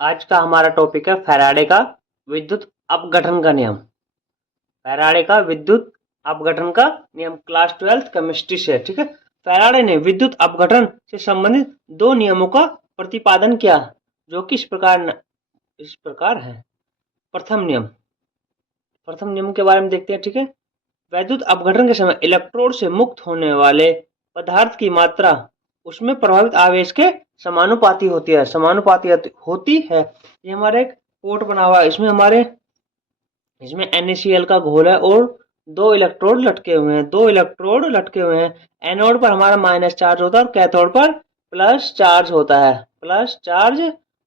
आज का हमारा टॉपिक है फैराडे का विद्युत अपघटन का नियम। फैराडे का विद्युत अपघटन का नियम क्लास 12 केमिस्ट्री से। ठीक है। फैराडे ने विद्युत अपघटन से संबंधित दो नियमों का प्रतिपादन किया जो कि इस प्रकार है। प्रथम नियम के बारे में देखते हैं। ठीक है। वैद्युत अपघटन के समय इलेक्ट्रोड से मुक्त होने वाले पदार्थ की मात्रा उसमें प्रभावित आवेश के समानुपाती होती है। ये हमारे एक पोर्ट बना हुआ है, इसमें NaCl का घोल है और दो इलेक्ट्रोड लटके हुए हैं। एनोड पर हमारा माइनस चार्ज होता है और कैथोड पर प्लस चार्ज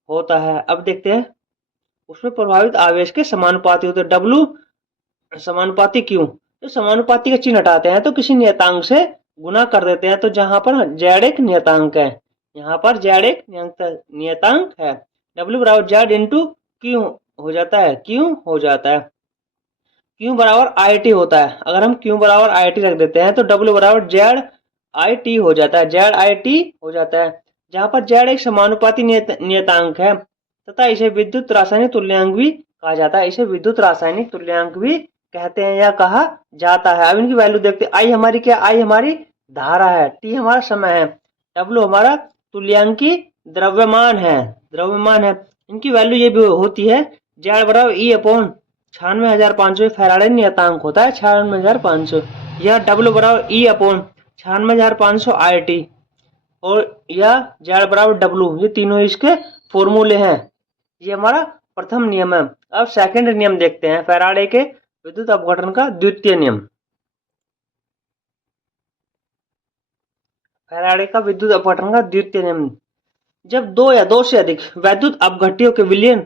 होता है। अब देखते हैं उसमें प्रभावित आवेश के समानुपाती होते हैं। W समानुपाती क्यों? तो समानुपाती का चिन्ह हटाते हैं तो किसी नियतांक से गुना कर देते हैं। तो जहां पर Z एक नियतांक है, W बराबर Z इंटू क्यू हो जाता है। क्यू बराबर IT होता है। अगर हम क्यू बराबर IT रख देते हैं तो W बराबर ZIT हो जाता है। जहां पर Z एक समानुपाती नियतांक है तथा इसे विद्युत रासायनिक तुल्यांक भी कहा जाता है। कहते हैं या कहा जाता है। अब इनकी वैल्यू देखते हैं। आई हमारी क्या? आई हमारी धारा है, टी हमारा समय है, डब्ल्यू हमारा तुल्यांकी द्रव्यमान है। इनकी वैल्यू ये भी होती है जेड बराबर ई अपॉन 96,500 फैराडे नियतांक होता है 96,500। यह डब्ल्यू बराबर ई अपॉन 96,500 IT और यह जेड बराबर डब्ल्यू, ये तीनों इसके फॉर्मूले हैं। ये हमारा प्रथम नियम है। अब सेकंड नियम देखते हैं, फैराडे के विद्युत अपघटन का द्वितीय नियम। फैराडे का विद्युत अपघटन का द्वितीय नियम, जब दो या दो से अधिक वैद्युत अपघट्यों के विलयन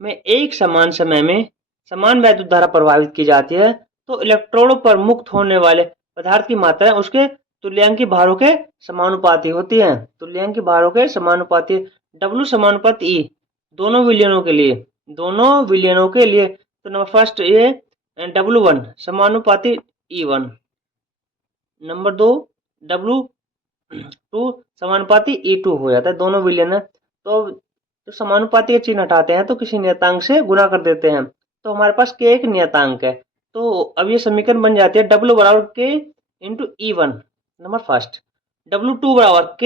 में एक समान समय में समान वैद्युत धारा प्रभावित की जाती है तो इलेक्ट्रोड पर मुक्त होने वाले पदार्थ की मात्रा उसके तुल्यांकी भारों के समानुपाती होती है। W समानुपात E दोनों विलयनों के लिए तो नंबर फर्स्ट ये W1 समानुपाती E1, नंबर 2 W2 समानुपाती E2 हो जाता है। दोनों विलयन है तो समानुपाती का चिन्ह हटाते हैं तो किसी नियतांक से गुना कर देते हैं तो हमारे पास K एक नियतांक है। तो अब ये समीकरण बन जाती है W बराबर K into E1 number first, W2 बराबर K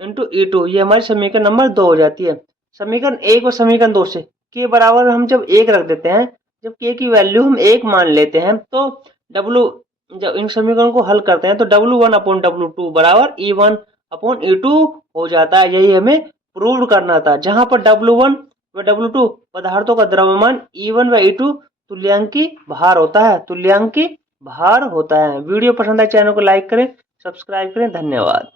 इंटू E2, ये हमारी समीकरण नंबर 2 हो जाती है। समीकरण 1 और समीकरण 2 से K बराबर हम जब 1 रख देते हैं, जब K की वैल्यू हम 1 मान लेते हैं तो W जब इन समीकरणों को हल करते हैं तो W1 अपॉन W2 बराबर E1 अपॉन E2 हो जाता है। यही हमें प्रूव करना था। जहां पर W1 व W2 पदार्थों का द्रव्यमान E1 व E2 तुल्यांकी भार होता है। वीडियो पसंद आए चैनल को लाइक करें, सब्सक्राइब करें। धन्यवाद।